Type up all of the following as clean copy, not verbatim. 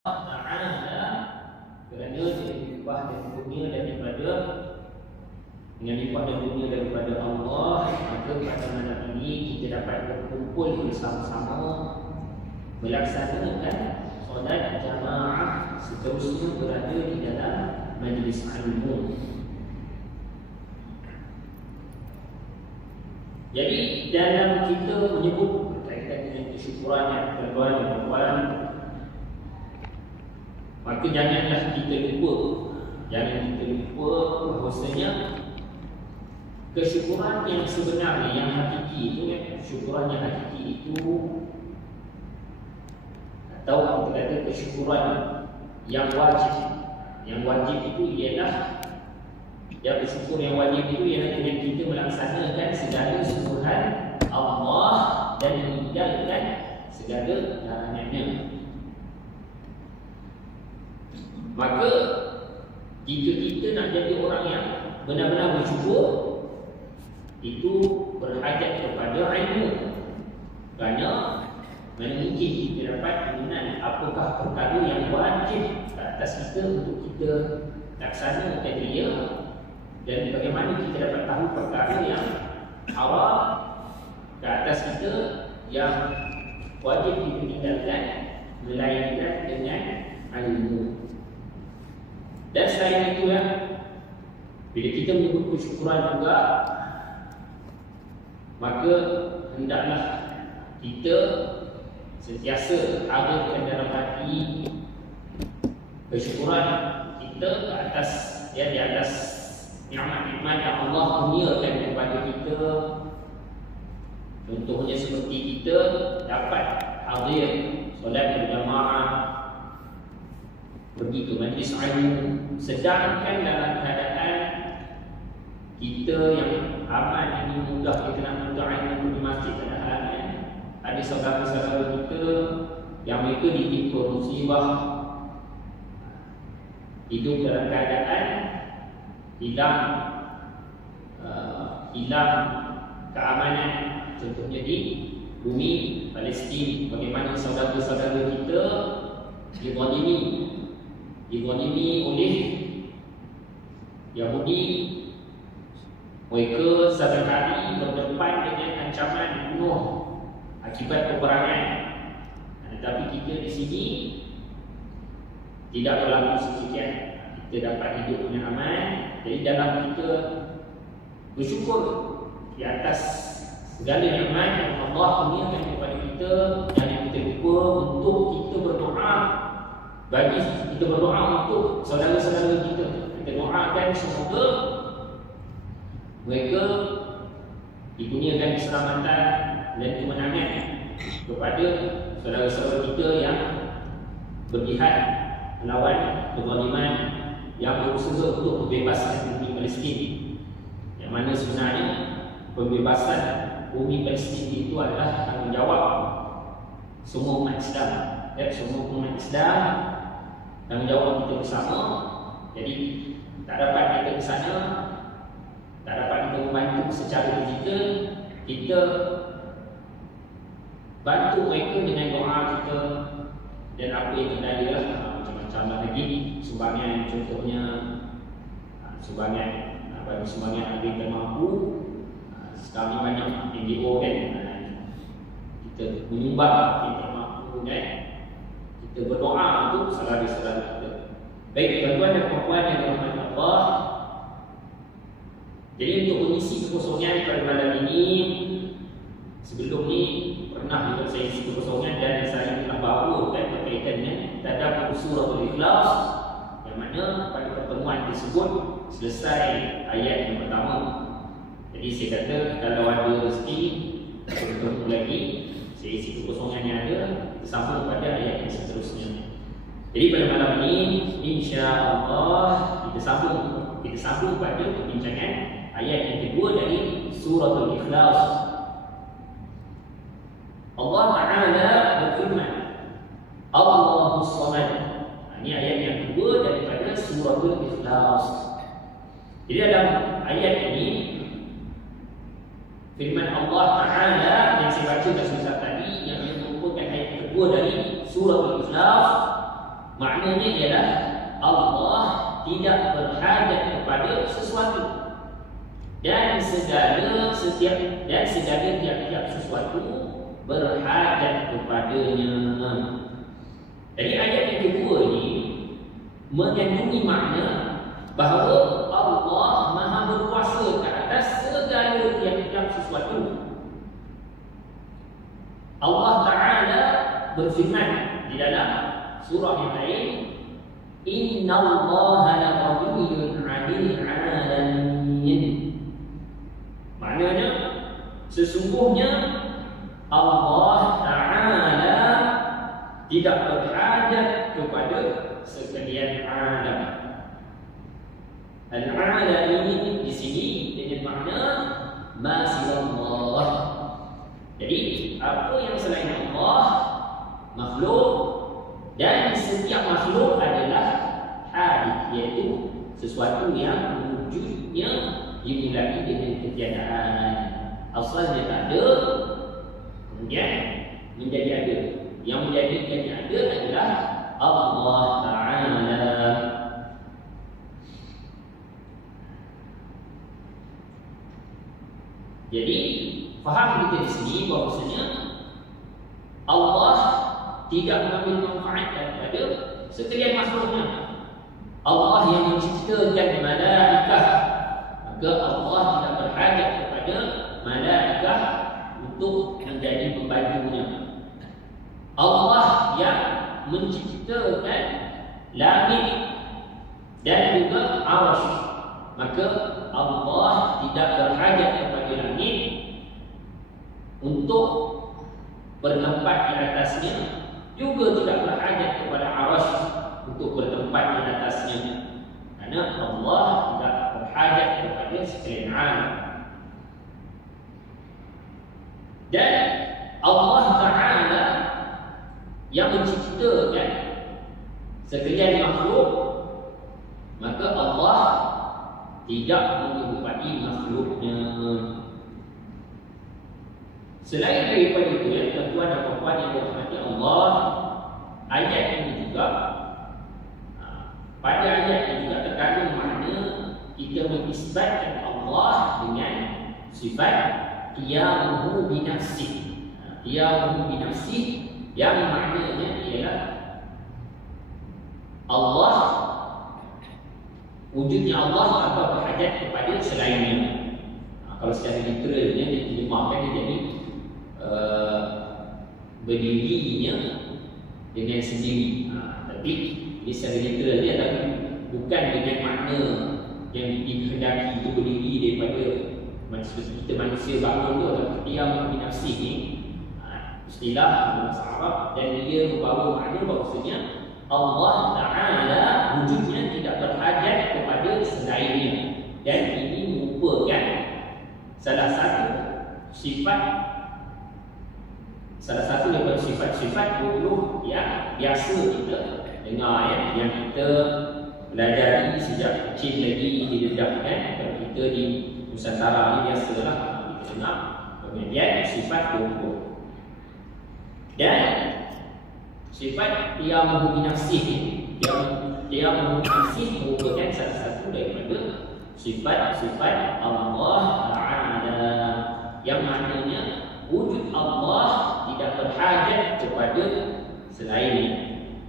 Ta'ala kerana dia limpah dan dunia daripada dengan limpah dan dunia daripada Allah, maka pada malam ini kita dapat berkumpul bersama-sama melaksanakan solat jamaah, seterusnya berada di dalam majlis ilmu. Jadi dalam kita menyebut berkaitan dengan kesyukuran yang tuan-tuan dan puan, maka jangan kita lupa bahawasanya kesyukuran yang sebenarnya, yang hakiki itu, kesyukuran yang hakiki itu, atau kita kata kesyukuran yang wajib itu ialah, yang bersyukur yang wajib itu ialah dengan kita melaksanakan segala syukuran Allah dan meninggalkan segala larangannya. Maka jika kita nak jadi orang yang benar-benar bersyukur, itu berhajat kepada ilmu. Kerana mana mungkin kita dapat mengenal apakah perkara yang wajib ke atas kita untuk kita laksanakan dia, dan bagaimana kita dapat tahu perkara yang haram ke atas kita yang wajib kita tinggalkan, melainkan dengan ilmu. Dan selain itu bila kita menyebut kesyukuran juga, maka hendaklah kita sentiasa ada dalam hati kesyukuran kita ke atas, di atas nikmat-nikmat yang Allah kurniakan kepada kita. Contohnya seperti kita dapat hadir solat berjamaah, pergi ke majlis ilmu, sedangkan dalam keadaan kita yang aman ini mudah kita nak menuntut ilmu di masjid, padahal ada saudara-saudara kita yang mereka ditimpa musibah, hidup dalam keadaan hilang keamanan, contohnya di bumi Palestin. Bagaimana saudara-saudara kita dizalimi oleh Yahudi, mereka seringkali berdepan dengan ancaman bunuh akibat peperangan. Tetapi kita di sini tidak berlaku sekian, kita dapat hidup dengan aman. Jadi dalam kita bersyukur di atas segala nikmat yang Allah kurniakan kepada kita, jangan kita lupa untuk kita berdoa. Bagi kita berdoa untuk saudara-saudara kita, kita doakan semoga mereka dikurniakan keselamatan dan kemenangan kepada saudara-saudara kita yang berjihad melawan kezaliman, yang berusaha untuk membebaskan bumi Palestin, yang mana sebenarnya pembebasan bumi Palestin itu adalah tanggungjawab semua umat Islam. Semua umat Islam, tanggungjawab kita bersama. Jadi tak dapat kita ke sana, tak dapat kita membantu secara fizikal, kita bantu mereka dengan doa kita dan apa yang kita ada lah, macam-macam lagi sumbangan. Contohnya sumbangan, bagi sumbangan yang kita mampu. Sekarang banyak NGO kan, kita menyumbang kita mampu kan, kita berdoa untuk saudara-saudara kita. Baik tuan-tuan dan puan-puan yang dirahmati Allah, jadi untuk mengisi kekosongan pada malam ini, sebelum ni pernah juga saya isi kekosongan dan saya telah bawa berkaitan dengan tadabbur suratul Ikhlas, yang mana pada pertemuan tersebut selesai ayat yang pertama. Jadi saya kata kalau ada rezeki bertemu lagi, saya isi kekosongan yang ada, sambung pada ayat yang seterusnya. Jadi pada malam ini insya-Allah kita sambung pada perbincangan ayat yang kedua dari suratul Ikhlas. Allah Ta'ala berfirman, Allahus Samad. Ini ayat yang kedua daripada suratul Ikhlas. Jadi dalam ayat ini firman Allah Ta'ala yang saya baca dah sebentar tadi, yang merupakan ayat kedua dari suratul Ikhlas, maknanya ialah Allah tidak berhajat kepada sesuatu dan segala tiap-tiap sesuatu berhajat kepadanya. Jadi ayat yang kedua ini mengandungi makna bahawa Allah Maha berkuasa ke atas segala tiap-tiap sesuatu. Allah Ta'ala berfirman di dalam surah yang lain, Inna Allaha laqawiyyun 'alil 'alamin. Maknanya sesungguhnya Allah Ta'ala tidak berhajat kepada sekalian alam. Al-'alam ini di sini dengan makna ma siwallah. Jadi apa yang selain Allah, makhluk, dan setiap makhluk adalah hadith, iaitu sesuatu yang wujudnya dimulai dengan ketiadaan. Asalnya tak ada, kemudian menjadi ada. Yang menjadikannya ada adalah Allah Ta'ala. Jadi faham kita di sini bahawasanya Allah tidak mengambil manfaat daripada sekalian makhluknya. Allah yang menciptakan malaikah, maka Allah tidak berhajat kepada malaikah untuk menjadi pembantunya. Allah yang menciptakan langit dan juga arasy, maka Allah tidak berhajat kepada langit untuk bertempat di atasnya, juga tidak berhajat kepada arasy untuk bertempat di atasnya, kerana Allah tidak berhajat kepada sekalian alam. Dan Allah Ta'ala yang menciptakan sekalian makhluk, maka Allah tidak menyerupai makhluknya. Selain daripada itu, ya tuan-tuan dan puan yang dirahmati Allah, ayat ini juga, pada ayat ini juga terkandung makna kita mengisbatkan Allah dengan sifat qiyamuhu binafsih. Qiyamuhu binafsih yang maknanya ialah Allah, wujudnya Allah tanpa berhajat kepada selainnya. Kalau secara literalnya diterjemahkan dia jadi berdirinya dengan sendiri. Tapi ini secara literal dia, tapi bukan dengan makna yang dikehendaki itu berdiri daripada kita manusia bangun tu. Tapi yang binafsih ni istilah bahasa Arab, dan dia membawa makna bahawasanya Allah Ta'ala wujudnya tidak berhajat kepada selainnya, dan ini merupakan salah satu daripada sifat-sifat buruk yang biasa kita dengar, ya, yang kita pelajari sejak kecil lagi didedahkan. Kalau kita di Nusantara ni biasalah kita dengar kemudian sifat buruk. Dan sifat qiyamuhu binafsih, yang qiyamuhu binafsih merupakan salah satu daripada sifat-sifat Allah Ta'ala, yang maknanya wujud Allah tidak berhajat kepada selainnya.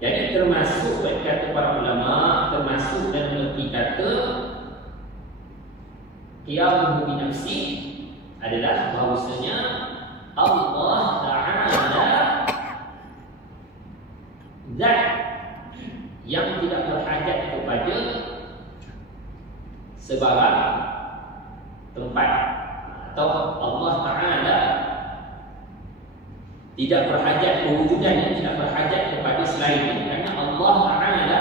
Jadi termasuk kata para ulama, termasuk dalam erti kata qiyamuhu binafsih adalah bahawasanya Allah Ta'ala zat yang tidak berhajat kepada sebarang tempat, atau Allah Ta'ala tidak berhajat, kewujudannya tidak berhajat kepada selainnya, kerana Allah Ta'ala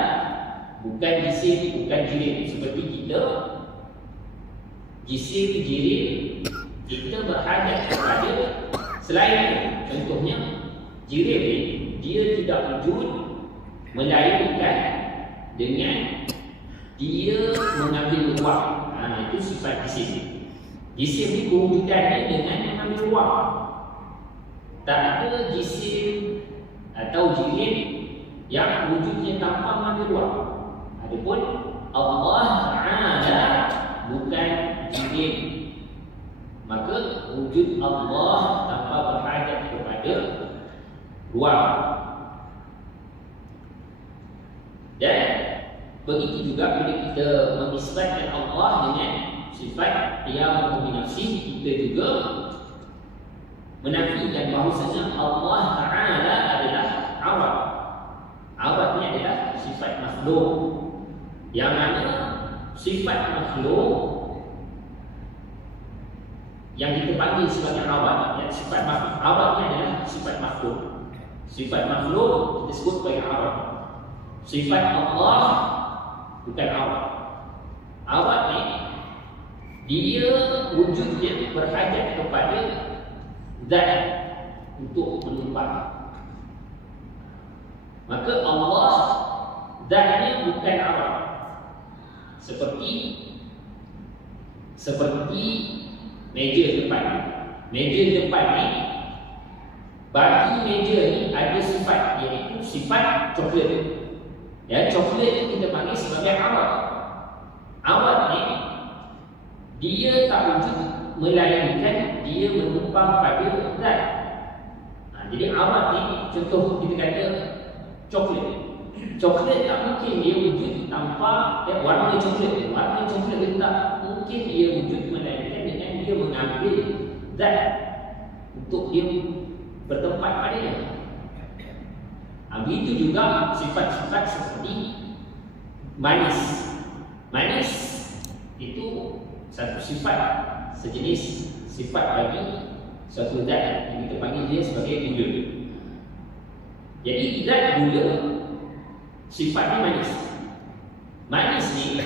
bukan jisim, bukan jirim seperti kita. Jisim, jirim, kita berhajat kepada selainnya. Contohnya jirim ni, dia tidak wujud melainkan dengan dia mengambil ruang. Itu sifat jisim. Jisim ni kewujudannya dengan mengambil ruang. Tak ada jisim atau jirim yang wujudnya tanpa mengambil ruang. Adapun Allah Ta'ala bukan jin, maka wujud Allah tanpa berhajat kepada ruang. Dan begitu juga bila kita menisbatkan Allah dengan sifat qiyam bi nafsihi, kita juga menafikan bahawasanya Allah Ta'ala adalah awal. Awal ni adalah sifat makhluk, yang mana sifat makhluk yang kita panggil sebagai awal, ya, sifat makhluk. Awal ni adalah sifat makhluk. Sifat makhluk kita sebut sebagai awal. Sifat Allah bukan awal. Awal ni dia wujudnya berhajat kepada zat untuk menumpang. Maka Allah zatnya bukan awal. Seperti meja depan. Meja depan ni, bagi meja ni ada sifat, iaitu sifat coklat. Ya, coklat ni kita panggil sebagai awal. Awal ni dia tak wujud melainkan dia menumpang pada zat. Jadi awal ni, contoh kita kata coklat. Coklat tak mungkin dia wujud tanpa warna coklat. Warna coklat dia tak mungkin dia wujud melainkan dengan dia mengambil zat untuk dia bertempat padanya. Begitu juga sifat-sifat seperti manis. Manis itu satu sifat, sejenis sifat bagi suatu zat yang kita panggil dia sebagai gula. Jadi zat gula sifatnya manis. Manis ni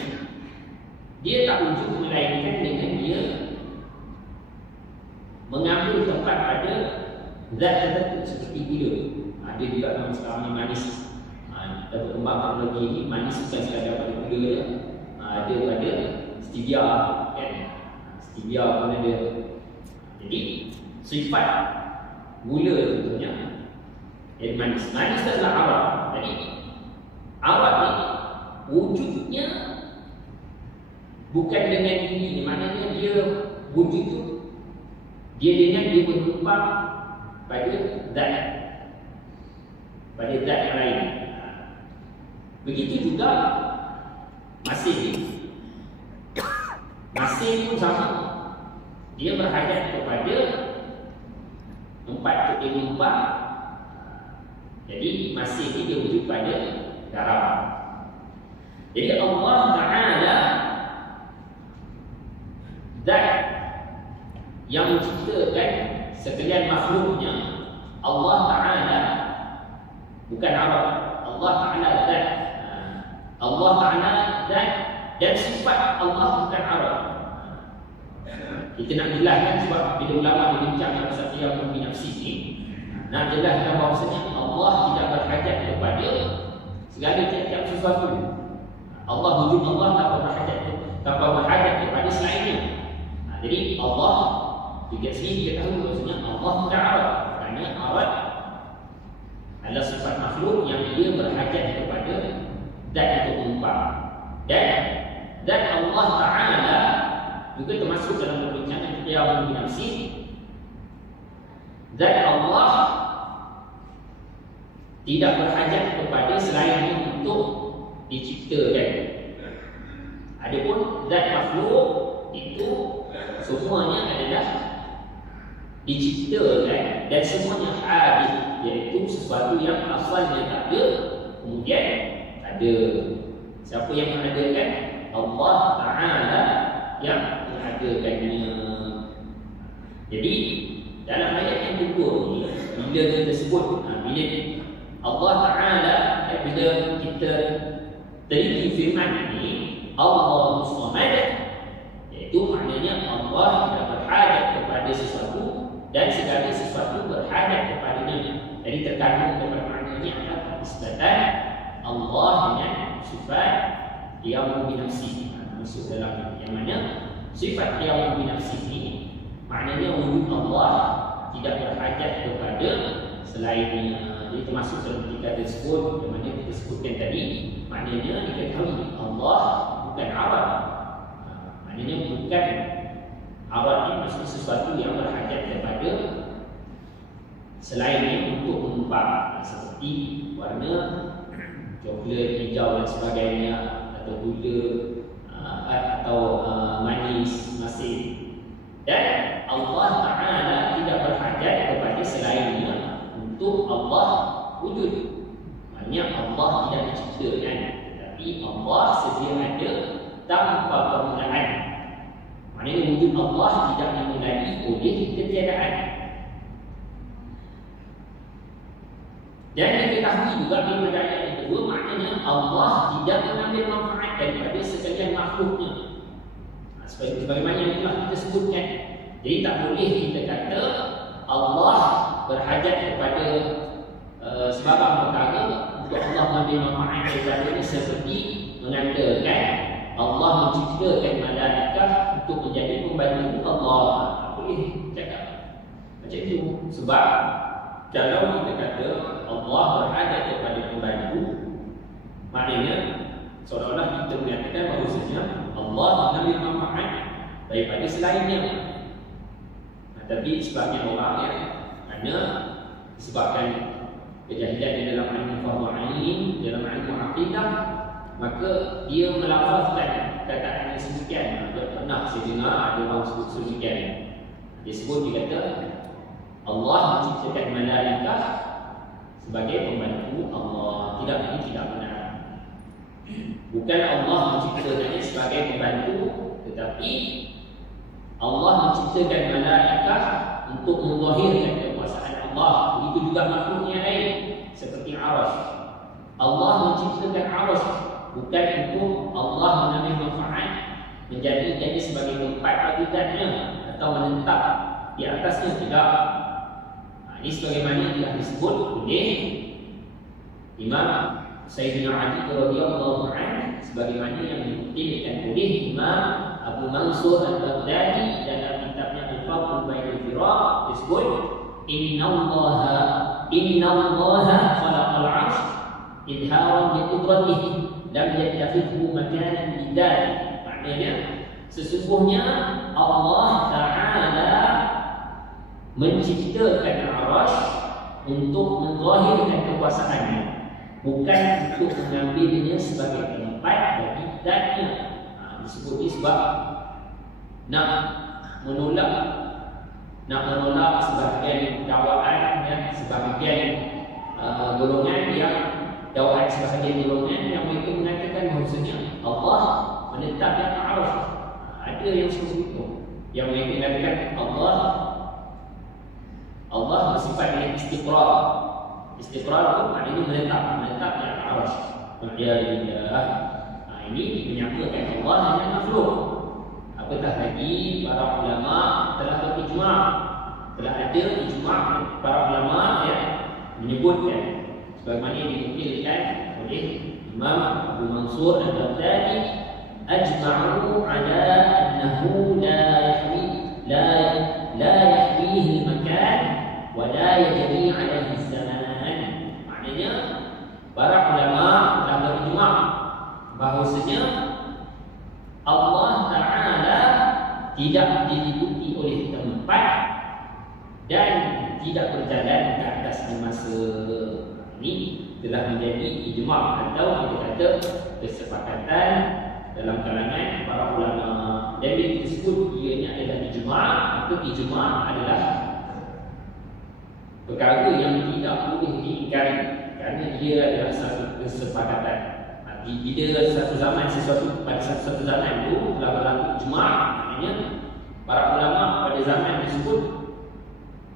dia tak wujud melainkan dengan dia mengambil tempat pada zat tertentu seperti gula. Ada juga nama sekarang ni manis. Kita berkembang lagi ni, manis bukan sekadar pada gula je. Ada pada stevia, kan? Stevia pun ada. Jadi sifat gula contohnya manis. Manis adalah awal. Jadi awal ni wujudnya bukan dengan ini. Maknanya dia wujud tu dia dengan dia menumpang pada zat, pada zat yang lain. Begitu juga masin. Masin pun sama. Dia berhajat kepada tempat untuk dia menumpang. Jadi masin ni dia wujud pada garam. Jadi Allah Ta'ala zat yang menciptakan sekalian makhluknya. Allah Ta'ala bukan awal. Allah Ta'ala zat. Allah Ta'ala zat dan sifat Allah bukan awal. Kita nak jelaskan sebab bila ulama berbincang pasal qiyam bi nafsihi ni, nak jelaskan bahawasanya Allah tidak berhajat kepada segala tiap-tiap sesuatu. Allah wujud Allah tanpa berhajat kepada selainnya. Jadi Allah juga sini kita tahu bahawasanya Allah bukan awal. Kerana awal adalah sifat makhluk yang dia berhajat kepada zat untuk menumpang. Dan zat Allah Ta'ala juga termasuk dalam perbincangan qiyam bi nafsihi. Zat Allah tidak berhajat kepada selainnya untuk diciptakan. Adapun zat makhluk itu semuanya adalah diciptakan dan semuanya hadis, iaitu sesuatu yang asalnya tak ada kemudian ada. Siapa yang mengadakan? Allah Ta'ala yang mengadakannya. Jadi dalam ayat yang kedua ni, bila kita sebut bila Allah Ta'ala, bila kita teliti firman ini Allahu Samad, iaitu maknanya Allah tidak berhajat kepada sesuatu dan segala sesuatu berhajat kepadanya. Jadi terkandung dalam makna ini adalah nisbatan Allah dengan sifat qiyam bi nafsihi. Masuk dalam yang mana sifat qiyam bi nafsihi maknanya wujud Allah tidak berhajat kepada selainnya. Dia termasuk dalam ketika tersebut yang mana kita sebutkan tadi. Maknanya diketahui Allah bukan arat. Maknanya bukan arat ini maksudnya sesuatu yang berhajat kepada selainnya untuk menumpang, seperti warna coklat, hijau dan sebagainya, atau gula, atau manis, masin. Dan Allah Ta'ala tidak berhajat kepada selainnya untuk Allah wujud. Maknanya Allah tidak menciptakan, tetapi Allah sedia ada tanpa permulaan. Maknanya wujud Allah tidak dimulai oleh ketiadaan. Dan diketahui juga daripada ayat yang kedua, maknanya Allah tidak mengambil manfaat daripada sekalian makhluknya. Sebagaimana yang telah kita sebutkan. Jadi tak boleh kita kata Allah berhajat kepada sebarang perkara untuk Allah mengambil manfaat daripadanya, seperti mengatakan Allah menciptakan malaikat untuk menjadi pembantu Allah. Tak boleh cakap macam itu. Sebab kalau kita kata Allah berhajat kepada pembantu, maknanya seolah-olah kita menyatakan bahawasanya Allah mengambil manfaat daripada selainnya. Tapi sebabnya orang yang kerana disebabkan kejahilan di dalam ilmu fardhu ain, dalam ilmu aqidah, maka dia melafazkan kataan yang sedemikian. Pernah saya dengar ada orang sebut sedemikian. Dia sebut, dia kata Allah menciptakan malaikat sebagai pembantu Allah. Tidak, ini tidak benar. Bukan Allah menciptakannya sebagai pembantu, tetapi Allah menciptakan malaikat untuk menzahirkan kekuasaan Allah. Begitu juga makhluk yang lain seperti Arasy. Allah menciptakan Arasy bukan untuk Allah mengambil manfaat menjadikannya sebagai tempat habitatnya atau menetap di atasnya. Tidak. Ini sebagaimana telah disebut oleh Imam Sayyidina Ali radhiyallahu anhu, sebagaimana yang dinukilkan oleh Imam Abu Mansur Al-Baghdadi dalam kitabnya Al-Farq Bainal Firaq, disebut Inna Allah khalaqal 'arsy idharan bi qudratihi lam yattakhidhu makanan lidati. Maknanya sesungguhnya Allah Ta'ala menciptakan Arasy untuk menzahirkan kekuasaannya, bukan untuk mengambilnya sebagai tempat bagi zatnya. Disebut ini sebab nak menolak sebahagian dakwaan, ya, sebahagian golongan yang dakwaan sebahagian golongan yang mereka mengatakan bahawasanya Allah menetapkan Arasy. Ada yang seperti itu, yang mereka mengatakan Allah bersifat dengan istiqrar. Istiqrar itu maknanya menetap di Arasy. Ini menyamakan Allah dengan makhluk. Apatah lagi para ulama telah berijma', telah ada ijma' para ulama yang menyebutkan sebagaimana yang dinukilkan oleh Imam Abu Mansur Al-Baghdadi, ajma'u ala annahu la yahwihi al-makan wa la yajri alaihi zaman. Maknanya para ulama telah berijma' bahawasanya Allah Ta'ala tidak diliputi oleh tempat dan tidak berjalan ke atas masa. Ini telah menjadi ijma' atau kita kata kesepakatan dalam kalangan para ulama. Dan yang disebut ianya adalah ijma', maka ijma' adalah perkara yang tidak boleh diingkari kerana dia adalah satu kesepakatan. Bila satu zaman pada satu zaman itu telah berlaku ijma', maknanya para ulama pada zaman tersebut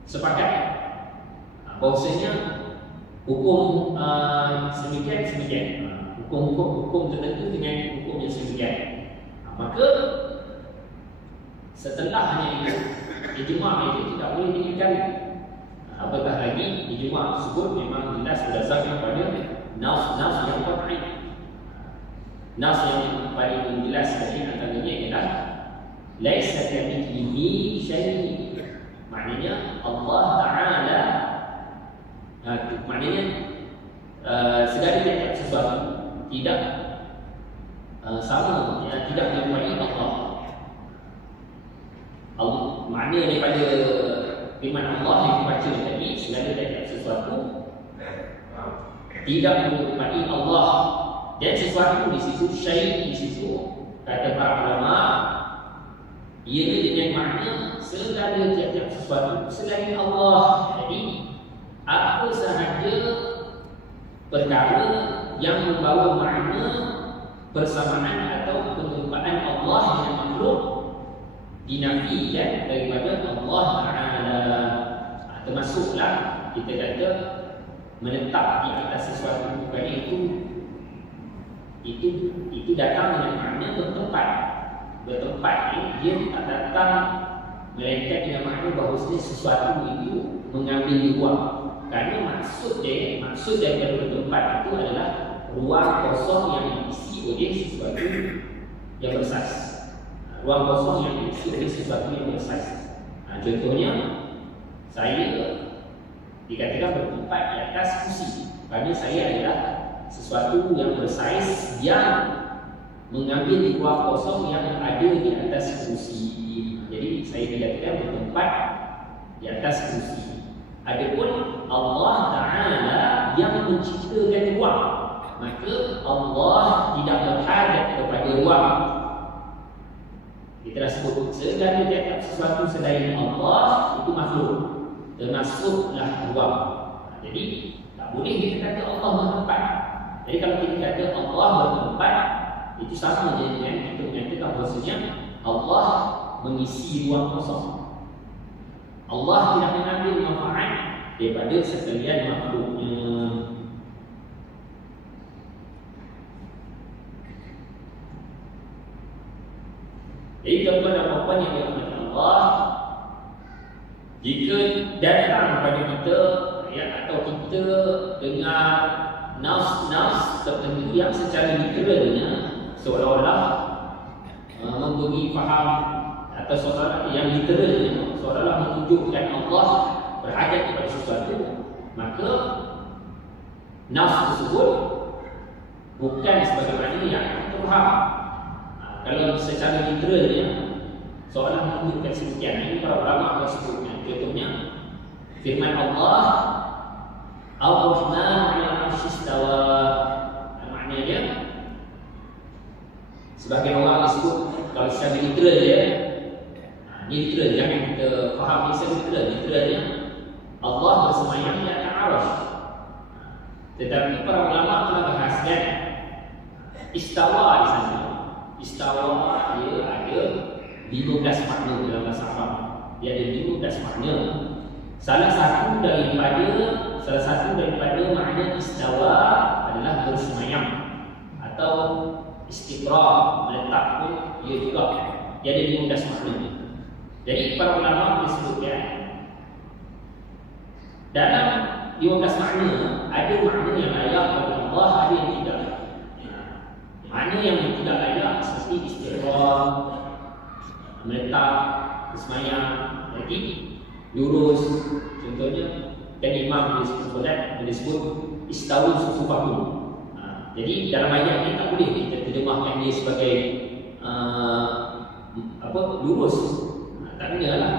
sepakat bahawasanya hukum sedemikian, hukum tertentu dengan hukum yang sedemikian. Maka setelahnya itu ijma' itu tidak boleh diingkari. Apatah lagi ijma' tersebut memang jelas berdasarkan pada nas yang qat'i. Nas yang paling jelas dari antaranya ialah laisa kamitslihi syai'. Maknanya Allah Ta'ala Maknanya segala tiap sesuatu tidak sama, ya, tidak menyerupai Allah. Makna daripada firman Allah yang dibaca tadi, segala tiap sesuatu tidak menyerupai Allah. Dan sesuatu di situ, syai' di situ, kata para ulama, ia dengan makna segala tiap sesuatu selain Allah. Jadi apa sahaja perkara yang membawa makna persamaan atau penyerupaan Allah dengan makhluk dinafikan daripada Allah Ta'ala. Termasuklah kita kata menetap di atas sesuatu, kerana itu datang dengan makna bertempat. Bertempat ni dia tak datang melainkan dengan makna bahawa sesuatu itu mengambil ruang. Kerana maksud daripada bertempat itu adalah ruang kosong yang diisi oleh sesuatu yang bersaiz. Ruang kosong yang diisi oleh sesuatu yang bersaiz. Contohnya, saya dikatakan bertempat di atas kursi. Kerana saya adalah sesuatu yang bersaiz yang mengambil ruang kosong yang ada di atas kursi. Jadi saya dikatakan bertempat di atas kursi. Adapun Allah Ta'ala yang menciptakan ruang, maka Allah tidak berhadap kepada ruang. Kita dah sebut segala tiap sesuatu selain Allah itu makhluk, termasuklah ruang. Jadi tak boleh kita kata Allah bertempat. Jadi kalau kita kata Allah bertempat, itu sama dengan kita menyatakan bahasanya Allah mengisi ruang kosong. Allah tidak mengambil manfaat daripada sekalian makhluknya. Jadi tuan-tuan dan puan yang dirahmati Allah, jika datang kepada kita, ya, atau kita dengar nafs tertentu yang secara literalnya seolah-olah memberi faham atau seolah-olah yang literalnya seolah-olah menunjukkan Allah berhadap kepada sesuatu, maka nafs tersebut bukan sebagaimana yang kita faham. Kalau secara literalnya seolah menunjukkan sekian, ini para ulama tersebutnya. Contohnya firman Allah, Ar-Rahman 'alal 'arsy istawa. Maknanya sebagai orang disebut, kalau secara literal dia, ini literal, jangan kita faham ini secara literal. Literalnya Allah bersemayam di atas arasy. Tetapi para ulama telah bahaskan istawa di sana. Istawa dia ada 15 makna dalam bahasa Arab. Dia ada 15 makna. Salah satu daripada makna istawa adalah bersemayam atau istiqrar, meletak pun dia juga. Dia ada 15 makna. Jadi para ulama disebutkan dalam 15 makna ada makna yang layak bagi Allah, ada yang tidak. Makna yang tidak layak seperti istiqrar, meletak, bersemayam, lagi lurus. Contohnya dan imam dia disebut istawu sufufakum. Jadi dalam ayat ini tak boleh kita terjemahkan dia sebagai lurus. Tak kenalah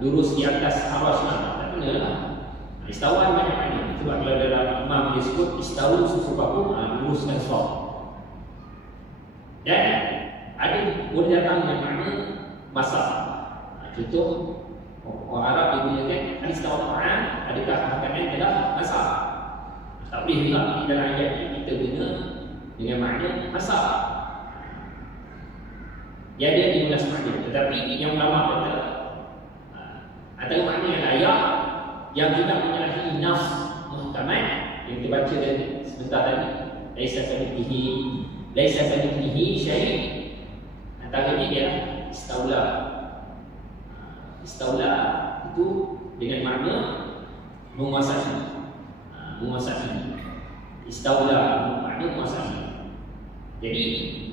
lurus di atas arasy, tak kenalah. Istawa banyak makna. Sebab kalau dalam imam dia sebut istawu sufufakum, luruskan saf. Dan ada boleh datang dengan makna masak. Contoh orang Arab dia gunakan istawa Quran, adakah makanan adalah masak? Tak boleh juga di dalam ayat ini kita guna dengan makna masak. Dia ada 15 makna. Tetapi yang ulama kata antara makna yang layak yang tidak menyalahi nafs muhtamal yang kita baca sebentar tadi, laisa kamitslihi syai'. Antaranya ialah istaula. Istaula itu dengan makna menguasai. Istaula makna menguasai. Jadi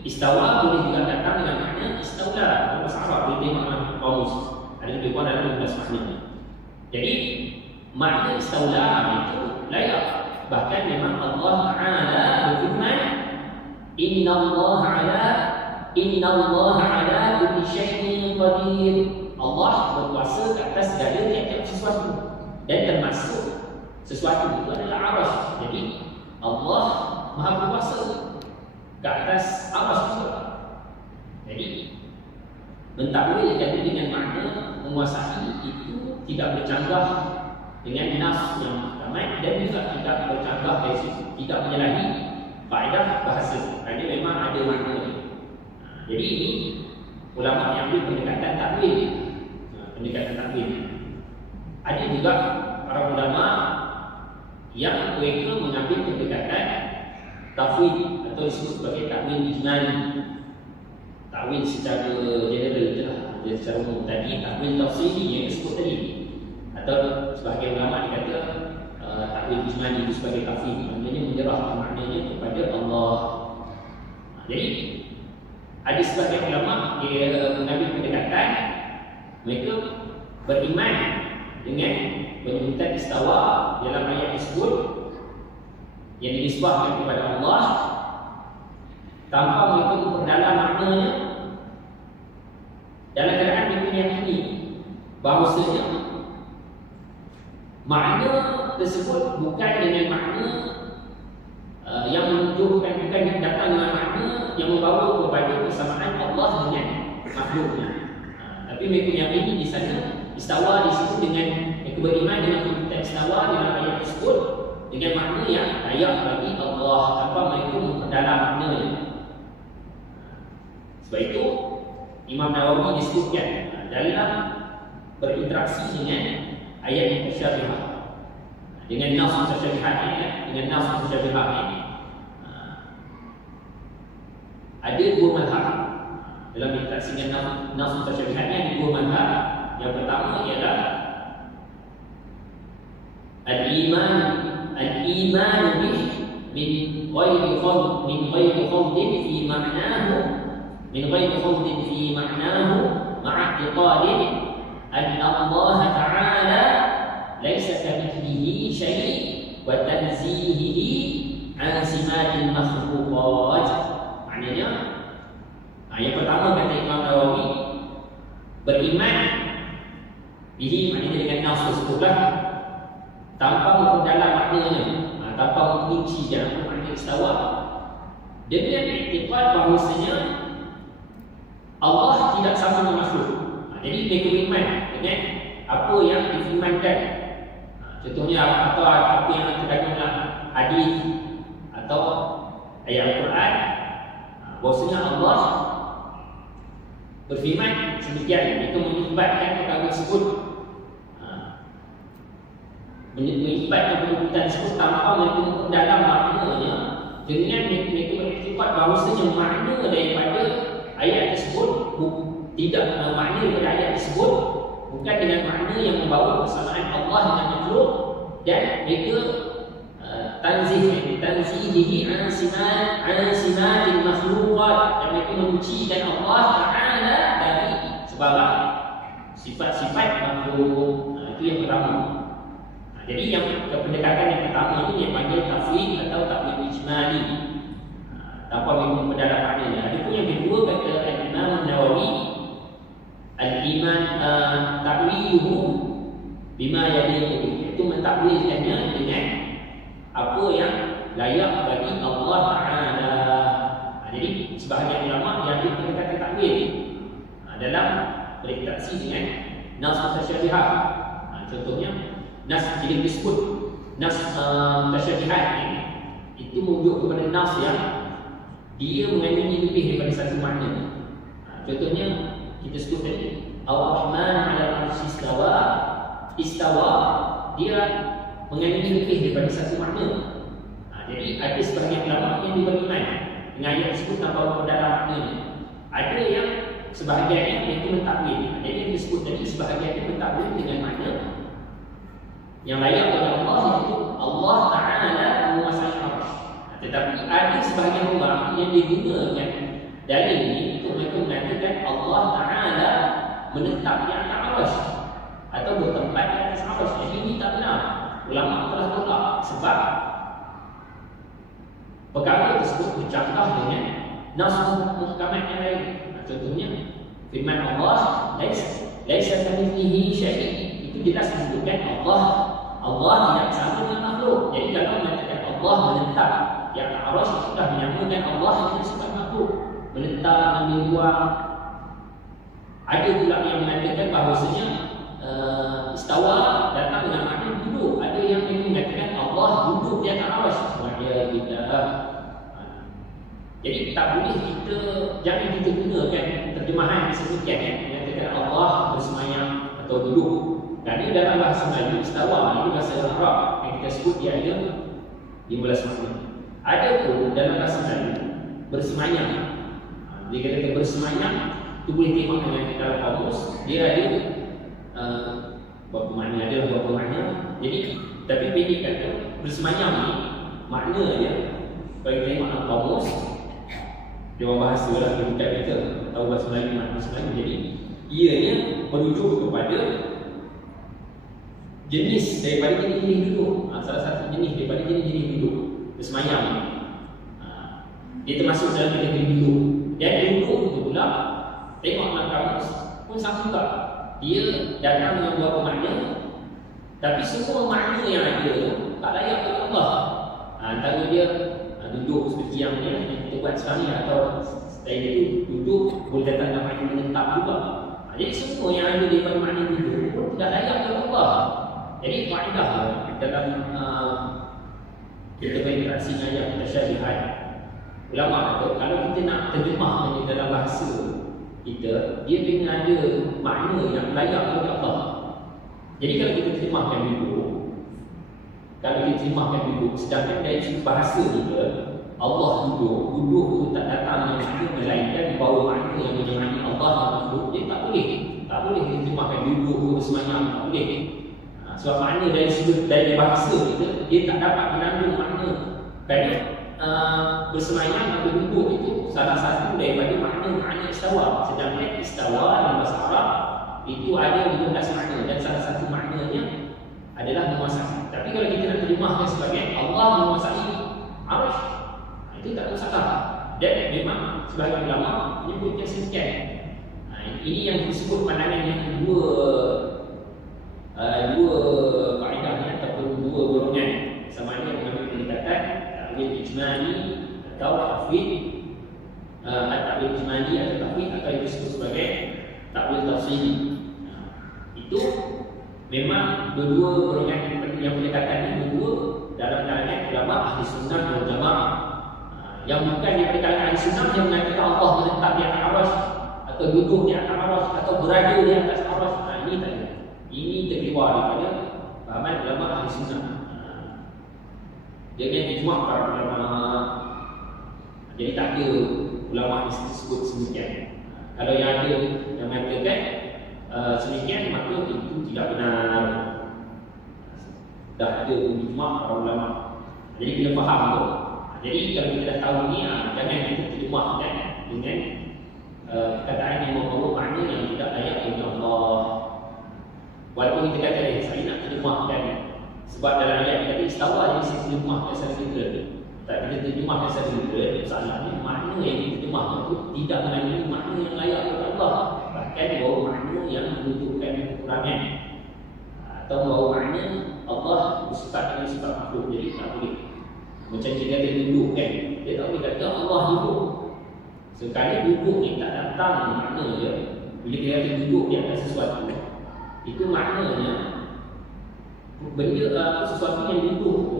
istawa boleh juga datang dengan makna istaula dalam bahasa Arab. Boleh tengok dalam kamus. Ada lebih kurang dalam 15 makna. Jadi makna istaula itu layak. Bahkan memang Allah Ta'ala berfirman, Inna Allah ala kulli syai'in qadir. Allah berkuasa ke atas segala tiap-tiap sesuatu, dan termasuk sesuatu itu adalah arasy. Jadi Allah Maha berkuasa ke atas arasy juga. Jadi mentakwilkan dengan makna menguasai itu tidak bercanggah dengan nas yang muhkamat, dan juga tidak bercanggah dari sisi tidak menyalahi kaedah bahasa. Kerana memang ada makna. Jadi ini ulama yang ambil pendekatan takwil. Pendekatan takwil. Ada juga para ulama yang mereka mengambil pendekatan tafwid atau disebut sebagai takwil ijmali. Takwil secara general je lah, secara umum. Tadi takwil tafsiri yang disebut tadi, atau sebahagian ulama dikata takwil ijmali itu sebagai tafwid, maknanya menyerahkan maknanya kepada Allah. Jadi ada sebahagian ulama dia mengambil pendekatan, mereka beriman dengan penyebutan istawa dalam ayat tersebut yang dinisbahkan kepada Allah tanpa mereka memperdalam maknanya, dalam keadaan mereka meyakini bahawasanya makna tersebut bukan dengan makna yang menunjukkan, bukan datang dengan makna yang membawa kepada persamaan Allah dengan makhluknya. Tapi mereka meyakini di sana istawa disebut dengan, mereka beriman dengan penyebutan istawa dalam ayat tersebut dengan makna yang layak bagi Allah tanpa mereka memperdalam maknanya. Sebab itu Imam Nawawi disebutkan dalam berinteraksi dengan ayat mutasyabihat, dengan nas mutasyabihat ini, dengan nas mutasyabihat ini, ada dua mazhab dalam interaksi dengan nas mutasyabihat ini. Ada dua mazhab. Yang pertama ialah al-iman bih min ghairi khawdin fi ma'nahu, min ghairi khawdin fi ma'nahu ma'a i'tiqadin an Allah Ta'ala laysa kamithlihi syai' wa tanzihihi an simatil makhluqat. Maknanya yang pertama kata Imam Nawawi, beriman bihi maknanya dengan nas tersebutlah tanpa memperdalam maknanya, tanpa memperinci dalam makna istawa, dengan iktikad bahawasanya Allah tidak sama dengan makhluk. Jadi mereka beriman dengan apa yang difirmankan. Contohnya atau apa yang terkandung dalam hadis atau ayat Al-Quran, bahawasanya Allah berfirman sedemikian. Mereka menyifatkan perkara tersebut, menyifatkan penyebutan tersebut tanpa mereka memperdalam maknanya, dengan mereka beriktifat bahawasanya makna daripada ayat tersebut tidak makna daripada ayat tersebut bukan dengan makna yang membawa persamaan Allah dengan makhluk, dan mereka tanzihihi an simatil makhluqat, dan mereka memujikan Allah Ta'ala dari sebarang sifat-sifat makhluk. Itu yang pertama. Jadi yang pendekatan yang pertama ini yang panggil tafwid atau takwil ijmali, tanpa memperdalam maknanya. Adapun yang kedua kata Imam Nawawi, al-iman takwiluhu bima yaliqu, itu mentakwilkannya dengan apa yang layak bagi Allah Ta'ala. Jadi sebahagian ulama yang pendekatan takwil dalam berinteraksi dengan nas mutasyabihat. Contohnya nas jadi disebut nas mutasyabihat ini, itu merujuk kepada nas yang dia mengandungi lebih daripada satu makna. Contohnya kita sebut tadi Ar-Rahman 'ala al-'arsy istawa, dia mengandungi lebih daripada satu makna. Jadi ada sebahagian ulama yang beriman dengan ayat tersebut tanpa memperdalam maknanya. Ada yang sebahagiannya mereka mentakwil. Jadi yang disebut tadi sebahagiannya mentakwil dengan makna yang layak kepada Allah, iaitu Allah Ta'ala menguasai arasy. Tetapi ada sebahagian ulama yang digunakan dalil ini untuk mereka mengatakan Allah Ta'ala menetap di atas arasy. atau bertempat di atas arasy. Jadi ini tak benar. Ulama telah tolak sebab perkara tersebut bercanggah dengan nas muhkamat yang lain. Contohnya firman Allah, laisa kamitslihi syai'. Itu jelas disebutkan Allah tidak sama dengan makhluk. Jadi kalau mengatakan Allah menetap di atas arasy, sudah menyamakan Allah dengan sifat makhluk, menetap, ambil ruang. Ada pula yang mengatakan bahawasanya istawa datang dengan makna duduk. Ada yang mengatakan Allah duduk di atas arasy. Semuanya kita. Jadi tak boleh jangan kita gunakan terjemahan sedemikian yang mengatakan Allah bersemayam atau duduk. Kerana dalam bahasa Melayu istawa itu bahasa Arab yang kita sebut dia ada 15 makna. Ada pun dalam bahasa Melayu bersemayam. Dia kata bersemayam itu boleh tengok dengan dalam kamus, dia ada berapa makna, ada berapa makna. Jadi tapi pendek kata bersemayam ni makna dia kalau kita tengok dalam kamus, dia orang bahasa lah, dia bukan kita tahu bahasa Melayu makna semayam. Jadi ianya merujuk kepada jenis daripada jenis duduk. Salah satu jenis daripada jenis duduk bersemayam. Dia termasuk dalam kategori duduk. Dan duduk itu pula tengok dalam kamus pun sama juga. Dia datang dengan beberapa makna, tapi semua makna yang ada tak layak bagi Allah. Antara dia duduk seperti yang kita buat sekarang ni, atau selain itu duduk boleh datang dengan makna menetap juga. Jadi semua yang ada daripada makna duduk pun tidak layak bagi Allah. Jadi kaedah dalam kita berinteraksi dengan ayat mutasyabihat, ulama kata kalau kita nak terjemah dalam bahasa kita, dia kena ada makna yang layak bagi Allah. Jadi kalau kita terjemahkan duduk, sedangkan dari segi bahasa kita Allah duduk itu tak datang dengan makna melainkan di bawah makna yang menyamai Allah dan makhluk, dia tak boleh diterjemahkan duduk bersemayam, tak boleh. Sebab makna dari bahasa kita, dia tak dapat mengandung makna. Kerana bersemayam atau duduk itu salah satu daripada makna istawa. Sedangkan istawa dalam bahasa Arab itu ada 15 makna, dan salah satu maknanya adalah menguasai. Tapi kalau kita nak terjemahkan sebagai Allah menguasai arasy, itu tak masalah. Dan memang sebahagian ulama menyebutnya sekian. Ini yang disebut pandangan yang dua kaedah ni ataupun dua golongan. Sama ada mengambil pendekatan takwil ijmali atau tafwid, takwil ijmali atau tafwid, atau yang disebut sebagai takwil tafsili. Itu memang dua golongan yang pendekatan ini dua dalam kalangan ulama ahli sunnah wal jamaah. Yang bukan di kalangan ahli sunnah yang mengatakan Allah menetap di atas arasy atau duduk di atas arasy atau berada di atas arasy. Ini tak ada. Ini terkeluar daripada pahaman ulama ahli sunnah. Dia kan ijma' para ulama. Jadi tak ada ulama yang disebut semikian. Kalau yang ada yang mengatakan semikian, maka itu tidak benar. Dah ada ijma' para ulama. Jadi kita faham tu. Jadi kalau kita dah tahu ni, jangan kita terjemahkan dengan perkataan yang membawa makna yang tidak layak bagi Allah. Walaupun kita kata saya nak terjemahkan, sebab dalam ayat kita kata istawa, jadi saya terjemahkan secara literal. Tak kita terjemahkan secara literal, masalahnya makna yang kita terjemahkan itu tidak mengandung makna yang layak bagi Allah. Bahkan bawa makna yang menunjukkan kekurangan, atau bawa makna Allah bersifat dengan sifat makhluk. Jadi tak boleh. Macam kita kata duduk kan, dia tak boleh kata Allah duduk. Sekali duduk ni tak datang makna dia. Bila kita kata duduk di atas sesuatu, itu maknanya benda sesuatu yang duduk tu,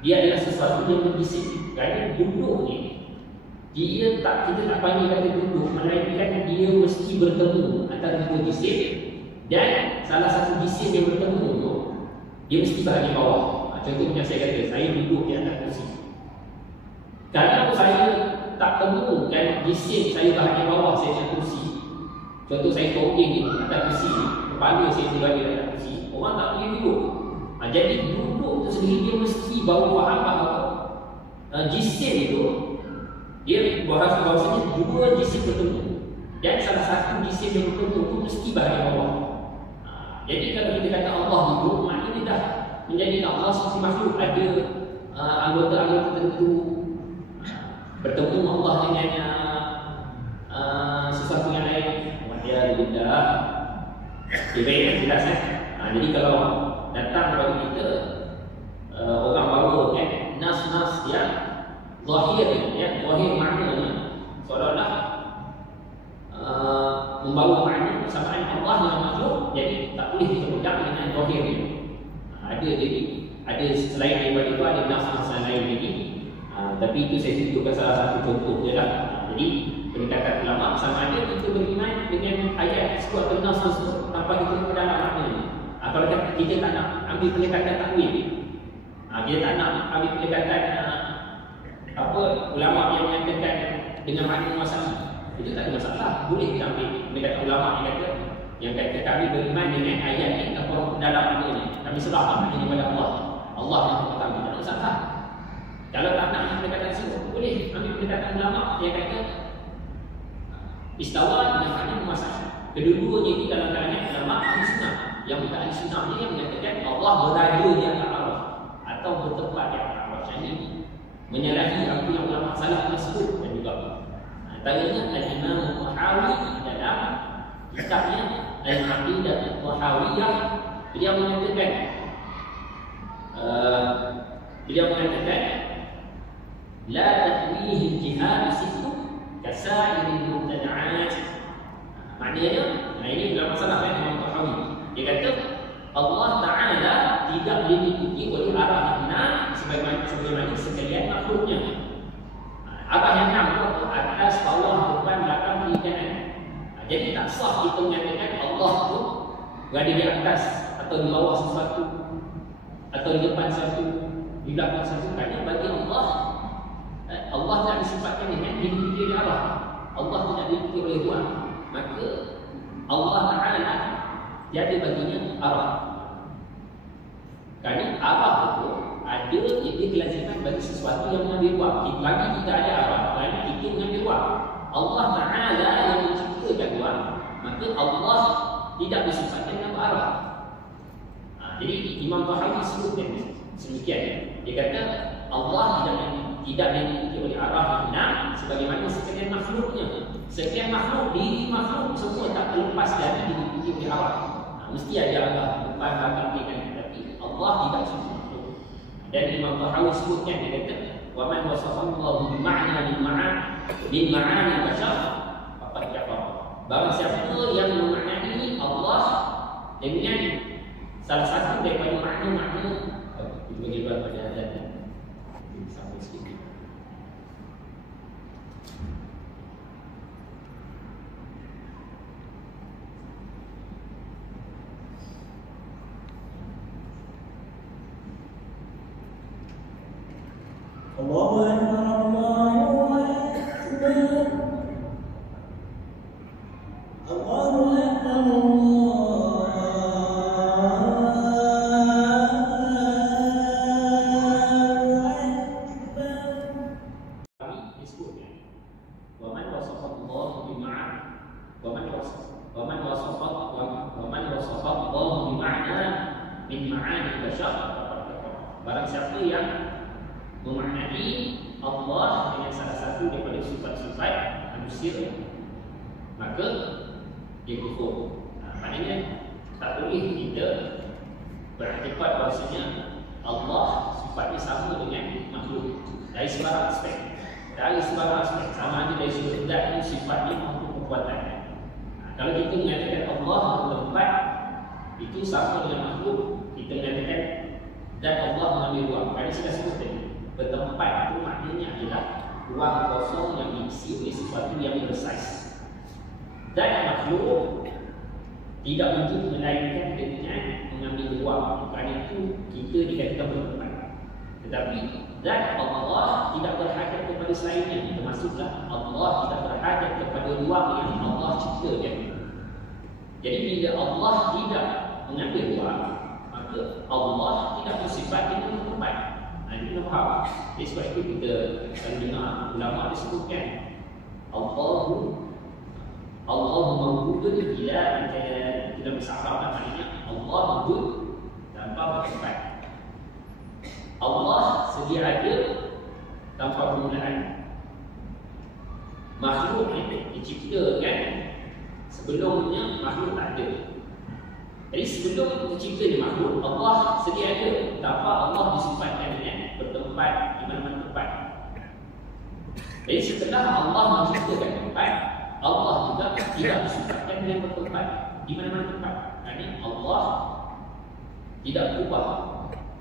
dia adalah sesuatu yang berbisik. Kerana duduk ni, dia tak, kita tak panggil kata duduk, melainkan dia mesti bertemu antara dua jisim, dan salah satu jisim yang bertemu tu, dia mesti bahagian bawah. Contoh macam saya kata, saya duduk di atas kursi. Kalau saya tak temukan jisim saya bahagian bawah saya di atas kursi, contoh saya tongking di atas kursi, kepala saya berada di atas kursi, orang tak boleh duduk. Jadi duduk tu sendiri dia mesti bawa faham bahawa jisim itu, dia bahasanya dua jisim bertemu, dan salah satu jisim yang bertemu itu mesti bahagian bawah. Jadi kalau kita kata Allah hidup, maknanya dah menjadikan Allah seperti makhluk, ada anggota-anggota tertentu. Bertemu Allah dengan sesuatu yang lain, waliyadzubillah. Baik, jelas kan? Jadi kalau datang kepada kita orang bawa kan nas-nas yang zahir, ya, zahir maknanya seolah-olah membawa makna persamaan Allah dengan makhluk, jadi tak boleh kita pegang dengan zahir ni. Ada selain daripada itu ada nas-nas lain lagi. Tapi itu saya tunjukkan salah satu contoh je lah. Jadi pendekatan ulama sama ada kita beriman dengan ayat tersebut atau nas tersebut tanpa kita mendalam maknanya. Kalau kita tak nak ambil pendekatan takwil, kita tak nak ambil pendekatan ulama yang menyatakan dengan makna muasal, itu tak ada masalah. Boleh kita ambil pendekatan ulama yang kata kami beriman dengan ayat ini tanpa mendalam maknanya. Kami serahkan maknanya kepada Allah. Allah yang pertama, tak ada masalah. Kalau tak nak pendekatan tersebut, boleh ambil pendekatan ulama yang kata istawa dengan makna muasal. Kedua-duanya itu dalam kalangan ulama Ahlussunnah. Yang bukan Ahlussunnah ni yang menyatakan Allah berada di atas arah atau bertempat di atas arah. Ini menyalahi apa yang ulama salaf tersebut dan juga antaranya Al-Imam Al-Tahawi dalam kitabnya Al-Aqidah Al-Tahawiyah, beliau mengatakan la tahwihi jihad situ kasairil mubtada'at. Maknanya, ini dalam masalah Imam Tahawi. Dia kata Allah Ta'ala tidak diikuti oleh arah enam sebagaimana sekalian makhluknya. Arah yang enam itu atas, bawah, depan, belakang, kiri, kanan. Jadi tak sah kita mengatakan Allah itu berada di atas atau di bawah sesuatu atau di depan sesuatu, di belakang sesuatu. Kerana bagi Allah tak disifatkan dengan diikuti oleh arah. Allah tidak diikuti oleh Tuhan. Maka Allah Ta'ala tiada baginya arah. Kerana arah itu ada, dia kelaziman bagi sesuatu yang mengambil ruang. Bagi kita ada arah, kerana kita mengambil ruang. Allah Ta'ala yang menciptakan ruang, maka Allah tidak disifatkan dengan arah. Jadi Imam Tahawi sebutkan sedemikian. Dia kata Allah tidak diikuti oleh arah enam sebagaimana sekalian makhluknya. Sekian makhluk, diri makhluk semua tak terlepas dari diikuti oleh arah. Mesti ada arah depan, belakang, kiri, tapi Allah tidak seperti makhluk. Dan Imam Tahawi sebutkan, dia kata wa man wasafallahu bima'na lil ma'ani bashar faqad kafar. Barang siapa yang memaknai Allah dengan salah satu daripada makna-makna bagi pada azan sampai sikit. Allahu Akbar, Allahu Akbar, Allahu Akbar, barang siapa yang memaknai Allah dengan salah satu daripada sifat-sifat manusia, maka dia kufur. Maknanya tak boleh kita beriktikad bahasanya Allah sifatnya sama dengan makhluk dari sebarang aspek. Sama ada dari sudut zat sifatnya maupun kekuatan. Kalau kita mengatakan Allah bertempat, itu sama dengan makhluk. Kita mengatakan dan Allah mengambil ruang. Kerana sudah sebut tadi, bertempat itu maknanya adalah ruang kosong yang diisi oleh sesuatu yang bersaiz. Dan makhluk tidak wujud melainkan dengan mengambil ruang. Kerana itu kita dikatakan bertempat. Tetapi zat Allah tidak berhajat kepada selainnya. Termasuklah Allah tidak berhajat kepada ruang yang Allah ciptakan. Jadi bila Allah tidak mengambil ruang, maka Allah tidak bersifat dengan tempat. Ini kena faham. Jadi sebab itu kita akan dengar ulama disebutkan Allahu mawjudun bila kita bersahab, maknanya Allah wujud tanpa bertempat. Allah sedia ada tanpa permulaan. Makhluk ini diciptakan sebelumnya makhluk tak ada. Jadi sebelum terciptanya makhluk, Allah sedia ada tanpa Allah disifatkan dengan bertempat di mana-mana tempat. Jadi setelah Allah menciptakan tempat, Allah juga tidak disifatkan dengan bertempat di mana-mana tempat. Kerana Allah tidak berubah.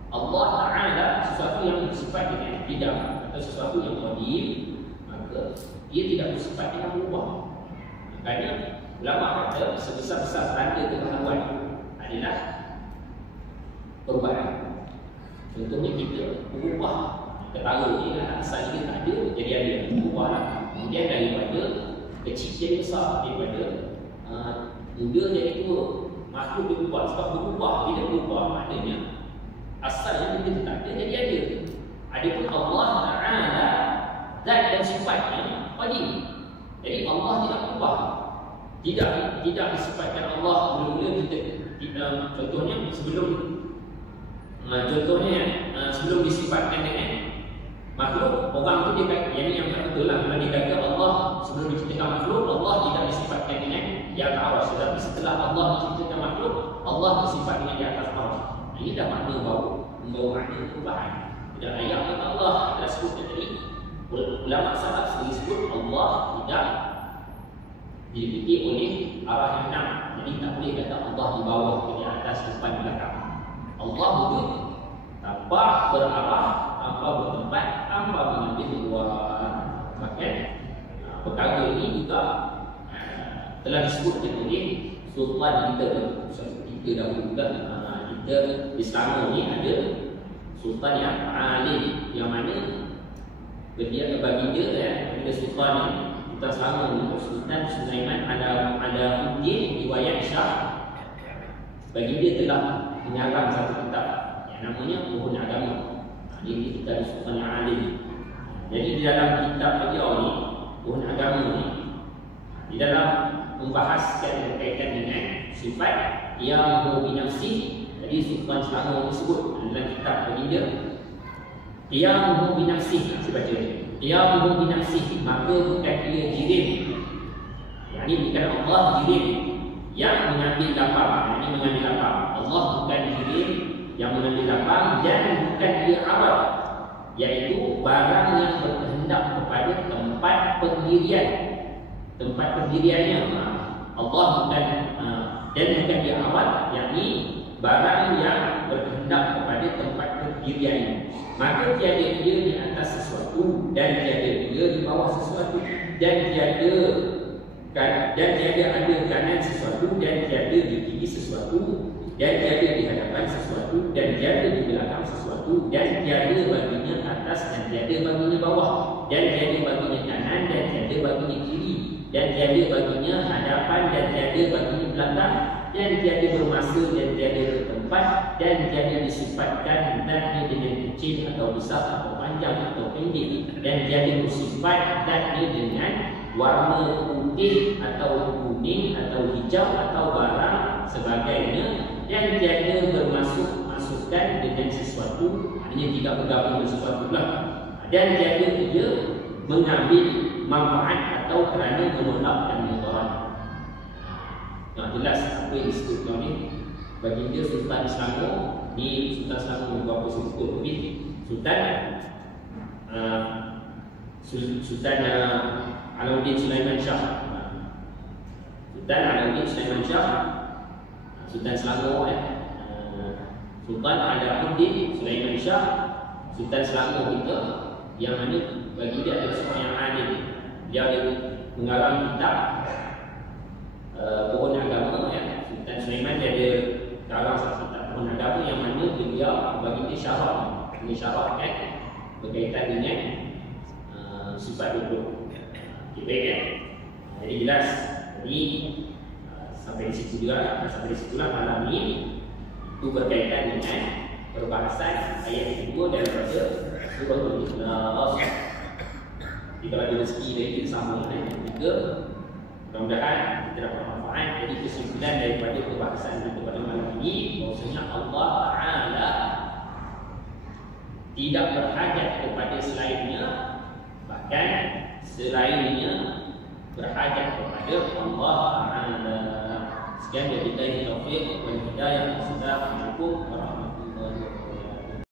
Allah Ta'ala sesuatu yang bersifat dengan tidak atau sesuatu yang qadim, maka dia tidak bersifat dengan berubah. Makanya ulama kata sebesar-besar tanda kebaharuan adalah perubahan. Contohnya kita berubah, ketahui ni lah asal dia tak ada jadi ada, berubahlah. Kemudian daripada kecil jadi besar, daripada muda jadi tua, makhluk dia berubah. Sebab berubah, bila berubah maknanya asalnya benda tak ada jadi ada. Adapun Allah Ta'ala zat dan sifatnya qadim. Jadi Allah tidak berubah. Tidak disifatkan Allah mula-mula kita contohnya sebelum disifatkan dengan makhluk, orang tu dia kata yang tak betul lah. Kalau dia kata Allah sebelum diciptakan makhluk, Allah tidak disifatkan dengan di atas arsy. Tetapi setelah Allah menciptakan makhluk, Allah disifat dengan di atas arsy. Ini dah makna membawa makna perubahan. Tidak ayat kata Allah telah sebut tadi. Ulama salaf sering sebut Allah tidak diliputi oleh arah yang enam. Jadi tak boleh kata Allah di bawah, di atas, depan, belakang. Allah wujud tanpa berarah, tanpa bertempat, tanpa mengambil luar. Bahkan perkara ini juga telah disebutkan oleh sultan kita dahulu juga. Kita di Selangor ni ada sultan yang alim, yang mana bagi dia ada sultan ni, kita Selangor ni Sultan Sulaiman Alauddin riwayat Syah. Bagi dia telah mengarang satu kitab yang namanya Pohon Agama. Ini kita sultan yang alim. Jadi di dalam kitab beliau ni, Pohon Agama ni, di dalam membahaskan berkaitan dengan sifat yang binafsi. Jadi Sultan Selangor disebut dalam kitab bagi dia yang binafsi. Saya baca yang binafsi, maka bukan dia jirim. Yang ini bukan Allah jirim yang mengambil lapang. Yang ini mengambil lapang. Allah bukan jirim yang mengambil lapang, dan bukan dia Arab, iaitu barang yang berkehendak kepada tempat pendirian. Tempat pendiriannya Allah bukan, dan bukan dia Arab, yakni barang yang berkehendak kepada tempat pendiriannya. Maka tiada dia di atas sesuatu, dan tiada dia di bawah sesuatu, dan tiada ada kanan sesuatu, dan tiada di kiri sesuatu, dan tiada di hadapan sesuatu, dan tiada di belakang sesuatu, dan tiada baginya atas, dan tiada baginya bawah, dan tiada baginya kanan, dan tiada baginya kiri, dan tiada baginya hadapan, dan tiada baginya belakang, dan tiada bermasa, dan tiada bertempat, dan tiada disifatkan zatnya dengan kecil atau besar atau panjang atau pendek, dan tiada bersifat zatnya dengan warna putih atau kuning atau hijau atau barang sebagainya, dan tiada bermasuk-masukkan dengan sesuatu, hanya tidak bergabung dengan sesuatu pula, dan tiada dia mengambil manfaat atau kerana menolakkan mudarat. Jelas apa yang disebutkan ni. Bagi dia Sultan Selangor ni, Sultan Selangor ni berapa sebut lebih Sultan Alauddin Sulaiman Shah. Sultan Alauddin Sulaiman Shah, Sultan Selangor Sultan Alauddin Sulaiman Shah, Sultan Selangor kita, yang mana bagi dia adalah seorang yang alim. Dia ada mengarang kitab Pohon Agama. Sultan Sulaiman dia ada karang satu kitab Pohon Agama, yang mana dia bagi dia syarat berkaitan dengan sifat duduk. Baik kan? Jadi jelas. Jadi sampai di situ juga, sampai di situlah malam ini itu berkaitan dengan perbahasan ayat kedua daripada surah Al-Ikhlas. Jika ada rezeki lagi kita sambung dengan yang ketiga, Mudah-mudahan kita dapat manfaat. Jadi kesimpulan daripada perbahasan kita pada malam ini, bahawasanya Allah Ta'ala tidak berhajat kepada selainnya, bahkan selainnya berhajat kepada Allah Ta'ala. Sekian dari kita, taufiq wal hidayah. Assalamualaikum warahmatullahi wabarakatuh.